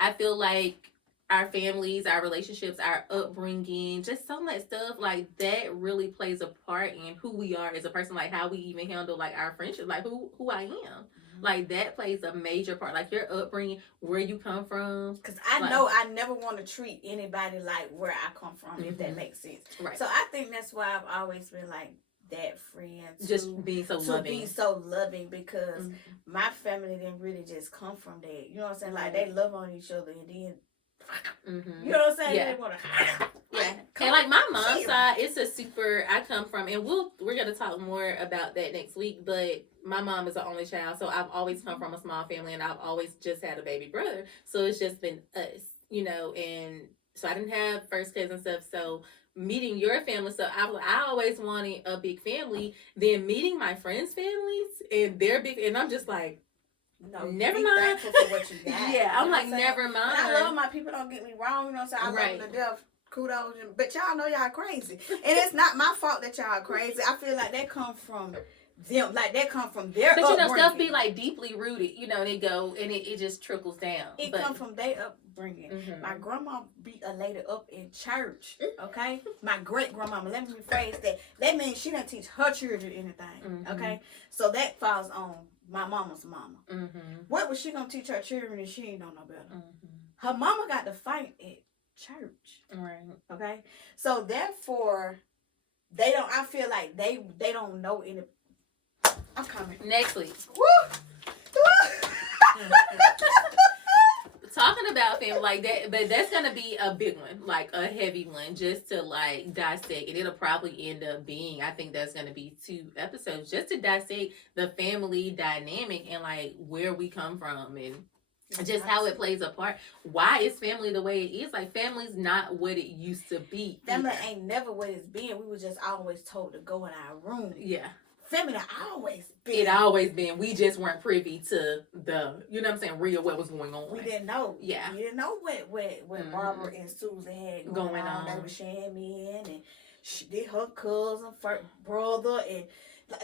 I feel like our families, our relationships, our upbringing, just some of that stuff, like that really plays a part in who we are as a person, like how we even handle like our friendships, like who I am. Mm-hmm. Like that plays a major part, like your upbringing, where you come from. Because I know I never want to treat anybody like where I come from, if that makes sense. Right. So I think that's why I've always been like that friend. Just being so loving. Be so loving because my family didn't really just come from that. You know what I'm saying? Like they love on each other and then you know what I'm saying? Yeah. They wanna, yeah. And like my mom's side, it's a super. I come from, and we're gonna talk more about that next week. But my mom is the only child, so I've always come from a small family, and I've always just had a baby brother. So it's just been us, you know. And so I didn't have first cousins stuff. So meeting your family, so I always wanted a big family. Then meeting my friends' families and their big, and I'm just like. No, never mind. For what you got. Yeah, I'm like, never mind. And I love my people, don't get me wrong, you know what I'm saying? I love them to death. Kudos. But y'all know y'all crazy. And it's not my fault that y'all crazy. I feel like that come from them. Like that come from their But upbringing. you know, stuff be like deeply rooted. You know, they go and it just trickles down. It come from their upbringing. My grandma beat a lady up in church. Okay? My great grandmama. Let me rephrase that. That means she didn't teach her children anything. Okay? So that falls on my mama's mama. What was she gonna teach her children if she ain't know no better? Her mama got to fight at church. Right. Okay. So therefore, they don't. I feel like they don't know any. I'm coming next week. Woo! Talking about family like that, but that's gonna be a big one, like a heavy one, just to like dissect. And it'll probably end up being, I think that's gonna be 2 episodes just to dissect the family dynamic and like where we come from and just how it plays a part. Why is family the way it is? Like family's not what it used to be. Family ain't never what it's been. We were just always told to go in our room. Yeah. Family always been. It always been. We just weren't privy to the, you know what I'm saying, real what was going on. We didn't know. Yeah. We didn't know what Barbara and Susan had going on. They were sharing me in and she did her cousin, brother, and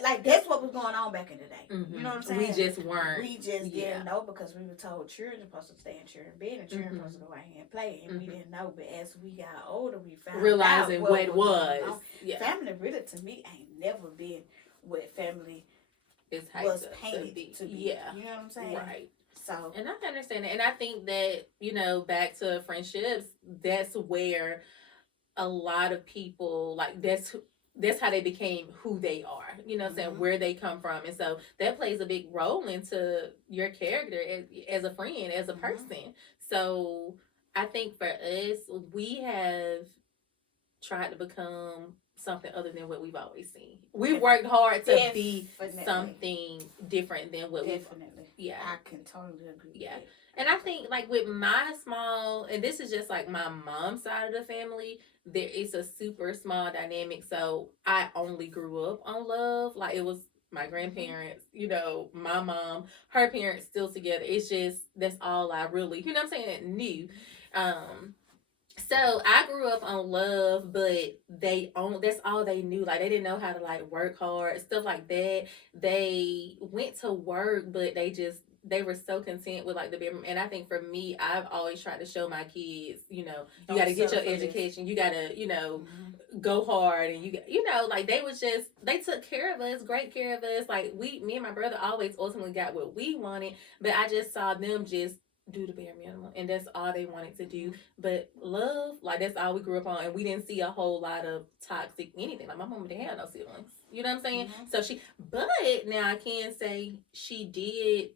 like that's what was going on back in the day. You know what I'm saying? We just weren't. We just didn't know because we were told children supposed to stay in children bed and children supposed to go out here and play, and we didn't know. But as we got older, we found realizing out what it was. Yeah. Family really to me ain't never been what family was painted to be. Yeah. You know what I'm saying? Right. So, and I understand it. And I think that, you know, back to friendships, that's where a lot of people, like, that's how they became who they are, you know what I'm saying, where they come from. And so that plays a big role into your character as a friend, as a person. So I think for us, we have tried to become something other than what we've always seen. We've worked hard to be something different than what we've. Yeah, I can totally agree. Yeah, and I think like with my small, and this is just like my mom's side of the family. There is a super small dynamic. So I only grew up on love. Like it was my grandparents, you know, my mom, her parents still together. It's just that's all I really, you know what I'm saying, knew. So I grew up on love, but that's all they knew. Like they didn't know how to like work hard, stuff like that. They went to work, but they were so content with like the bedroom. And I think for me, I've always tried to show my kids, you know, you got to get your education. You got to, you know, go hard. And you know, like they took care of us, great care of us. Like me and my brother always ultimately got what we wanted, but I just saw them just do the bare minimum, and that's all they wanted to do. But love, like that's all we grew up on, and we didn't see a whole lot of toxic anything. Like my mom didn't have no siblings, You know what I'm saying? Mhm. So but now I can say she did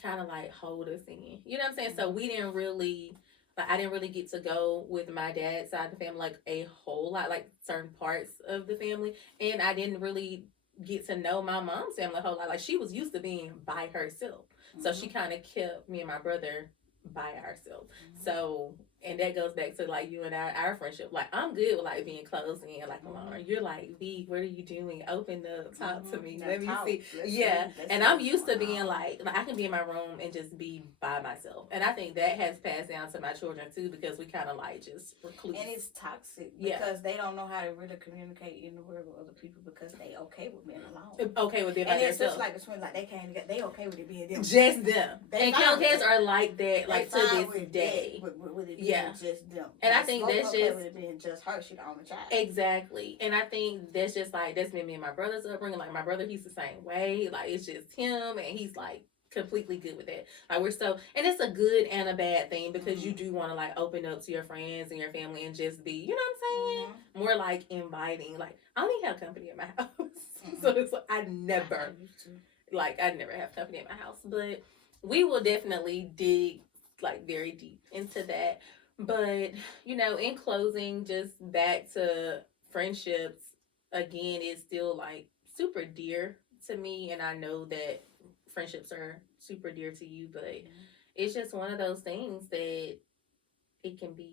kind of like hold us in. You know what I'm saying? So we didn't really, like, I didn't really get to go with my dad's side of the family, like a whole lot, like certain parts of the family. And I didn't really get to know my mom's family a whole lot. Like, she was used to being by herself. So she kind of kept me and my brother by ourselves. So, and that goes back to like you and our friendship. Like, I'm good with like being close and like, Lauren, you're like, V, what are you doing? Open up, talk to me. Let me see. Yeah. And I'm used to being like I can be in my room and just be by myself. And I think that has passed down to my children too, because we kind of like just recluse. And it's toxic because they don't know how to really communicate in the world with other people because they okay with being alone. Okay with being by and it's themselves. just like the twins, like they can't get, they okay with it being them. Just them. They and kids are like that, like to this day. With it being just them. And I think that's okay just with it being just her. She the only child. Exactly. And I think that's just like that's been me and my brother's upbringing. Like my brother, he's the same way. Like it's just him, and he's like completely good with that. Like we're so, and it's a good and a bad thing because you do want to like open up to your friends and your family and just be, you know what I'm saying, more like inviting. Like I don't even have company in my house, so it's like I never have company in my house. But we will definitely dig like very deep into that. But you know, in closing, just back to friendships again, is still like super dear to me, and I know that friendships are super dear to you, but it's just one of those things that it can be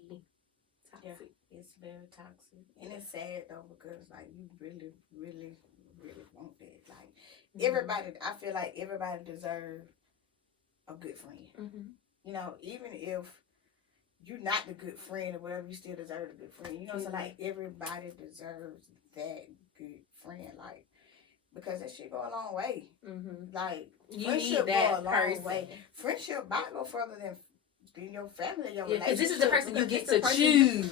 toxic. Yeah, it's very toxic, and it's sad though because like you really, really, really want that. Like everybody, I feel like everybody deserves a good friend. You know, even if you're not the good friend or whatever, you still deserve a good friend. You know, so like everybody deserves that good friend, like because that shit go a long way. Like you friendship need that go a long person. way. Friendship might go further than being your family, your relationship. Because this is the person you get to choose.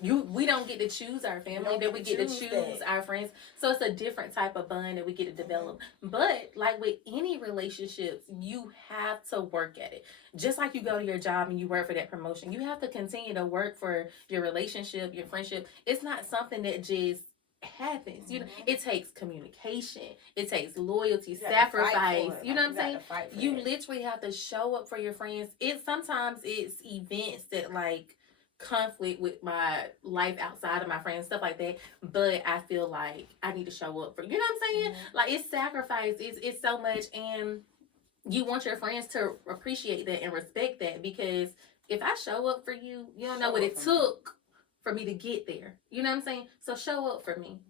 We don't get to choose our family, but we get to choose our friends. So it's a different type of bond that we get to develop. But like with any relationships, you have to work at it. Just like you go to your job and you work for that promotion, you have to continue to work for your relationship, your friendship. It's not something that just happens. You know, it takes communication, it takes loyalty, sacrifice. You know what I'm saying? You literally have to show up for your friends. Sometimes it's events that like conflict with my life outside of my friends, stuff like that, but I feel like I need to show up for, you know what I'm saying? Like it's sacrifice, it's so much, and you want your friends to appreciate that and respect that, because if I show up for you, you don't know what it took for me to get there. You know what I'm saying? So show up for me.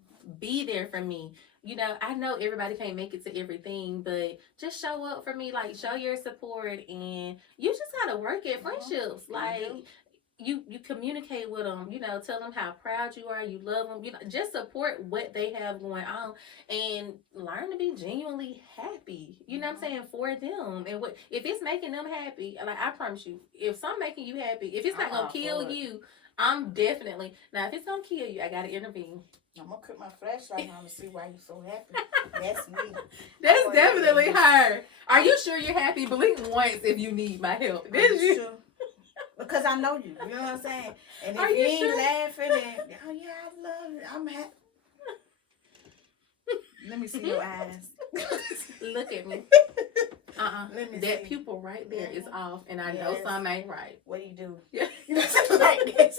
Be there for me. You know, I know everybody can't make it to everything, but just show up for me. Like, show your support, and you just gotta work at friendships. Like, you communicate with them, you know, tell them how proud you are, you love them, you know, just support what they have going on and learn to be genuinely happy, you know what I'm saying, for them. And what if it's making them happy, like I promise you, if something making you happy, if it's not gonna kill you, I'm definitely, now if it's gonna kill you, I gotta intervene. I'm gonna put my flashlight on to see why you're so happy. That's me. That's definitely her. Are you sure you're happy? Blink once if you need my help. Did you? Sure? Because I know you. You know what I'm saying? And if Are you you ain't sure? laughing and, oh yeah, I love it, I'm happy. Let me see your eyes. Look at me. That see. pupil right there is off, and I know something ain't right. What do you do? Yeah. Like this.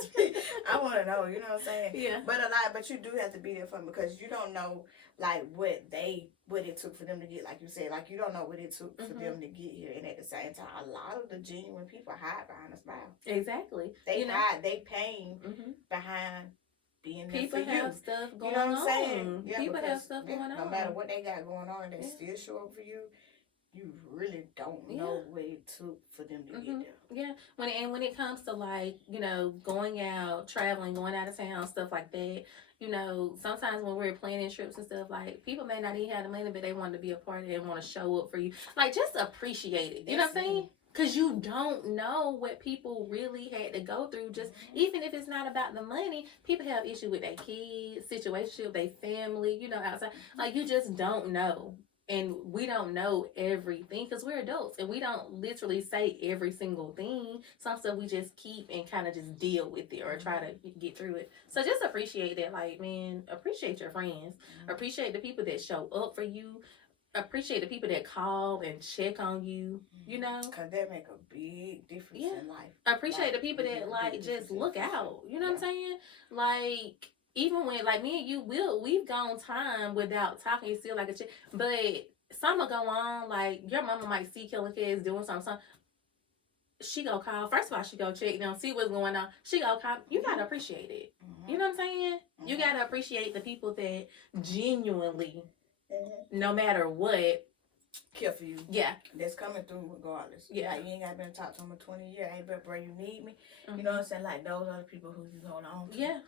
I want to know, you know what I'm saying? Yeah. But you do have to be there for them because you don't know, like, what it took for them to get, like you said, like, you don't know what it took for them to get here. And at the same time, a lot of the genuine people hide behind a smile. Exactly. They hide, they pain behind being there people for have you. stuff going You know what I'm on. saying? Yeah, People have stuff going on. No matter what they got going on, they still show up for you. You really don't know what it took for them to get there. Yeah. When it comes to, like, you know, going out, traveling, going out of town, stuff like that, you know, sometimes when we're planning trips and stuff, like, people may not even have the money, but they want to be a part of it and want to show up for you. Like, just appreciate it. You know what I'm saying? Because you don't know what people really had to go through. Just even if it's not about the money, people have issue with their kids, situation, their family, you know, outside. Like, you just don't know. and we don't know everything because we're adults and we don't literally say every single thing. Some stuff we just keep and kind of just deal with it or try to get through it. So just appreciate that. Like, man, appreciate your friends. Appreciate the people that show up for you. Appreciate the people that call and check on you, you know? Because that make a big difference in life. Appreciate the people that, like, just look out. You know what I'm saying? Like, even when, like, me and you, we've gone time without talking, still like a chick. But something will go on, like, your mama might see Killer Kids doing something. She go call. First of all, she go check them, see what's going on. She go call. You gotta appreciate it. You know what I'm saying? You gotta appreciate the people that genuinely, no matter what, care for you. Yeah. That's coming through regardless. Yeah. Like, you ain't got to talk to them in 20 years. Hey, bro, you need me. You know what I'm saying? Like, those are the people who you hold on to. Yeah.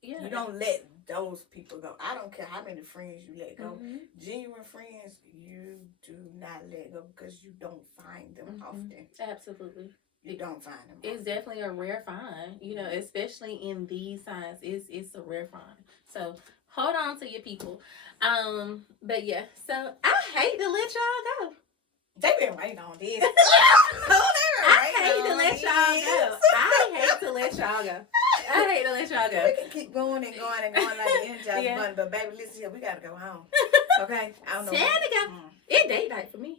Yeah. You don't let those people go. I don't care how many friends you let go. Genuine friends, you do not let go because you don't find them often. Absolutely. You don't find them. It's definitely a rare find, you know, especially in these times. It's a rare find. So hold on to your people. But yeah, so I hate to let y'all go. They been waiting on this. I hate to let y'all go. I hate to let y'all go. We can keep going and going and going like the Energizer Bunny, but baby, listen here, we gotta go home. Okay? I don't know. Time to go. It's date night for me.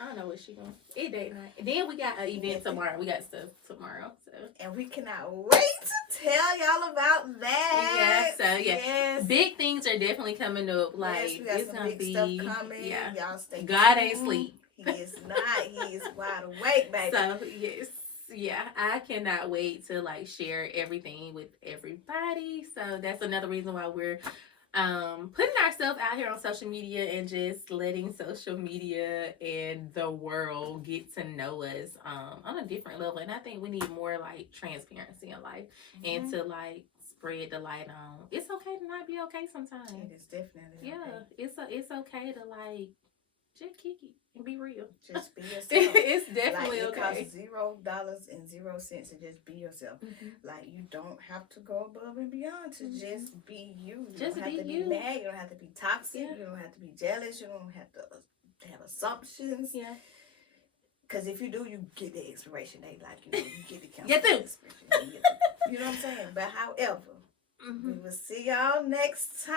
I don't know what she doing. It's date night. And then we got an event tomorrow. We got stuff tomorrow. So. And we cannot wait to tell y'all about that. Yeah, so yeah. Yes. Big things are definitely coming up. Like, yes, we got it's some gonna big be stuff coming. Yeah. Y'all stay God tuned. ain't sleep. He is not. He is wide awake, baby. So yes. Yeah, I cannot wait to like share everything with everybody. So that's another reason why we're putting ourselves out here on social media and just letting social media and the world get to know us on a different level. And I think we need more like transparency in life and to like spread the light on. It's okay to not be okay sometimes. It is definitely okay. It's okay to like just kick it and be real. Just be yourself. It's definitely like, it okay. costs $0.00 to just be yourself. Like, you don't have to go above and beyond to just be you. You just don't have to be mad. You don't have to be toxic. You don't have to be jealous. You don't have to have assumptions. Yeah. Because if you do, you get the expiration date. Like, you get the expiration date. You know what I'm saying? But however, we will see y'all next time.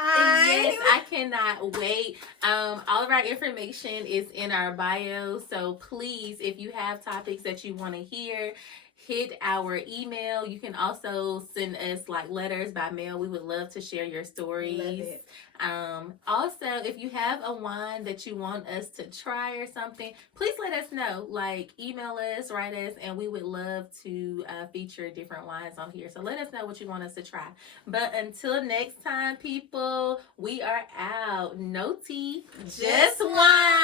Yes, I cannot wait. All of our information is in our bio. So please, if you have topics that you want to hear, hit our email. You can also send us like letters by mail. We would love to share your stories. Love it. Also, if you have a wine that you want us to try or something, please let us know. Like, email us, write us, and we would love to feature different wines on here. So let us know what you want us to try. But until next time, people, we are out. No tea, just wine.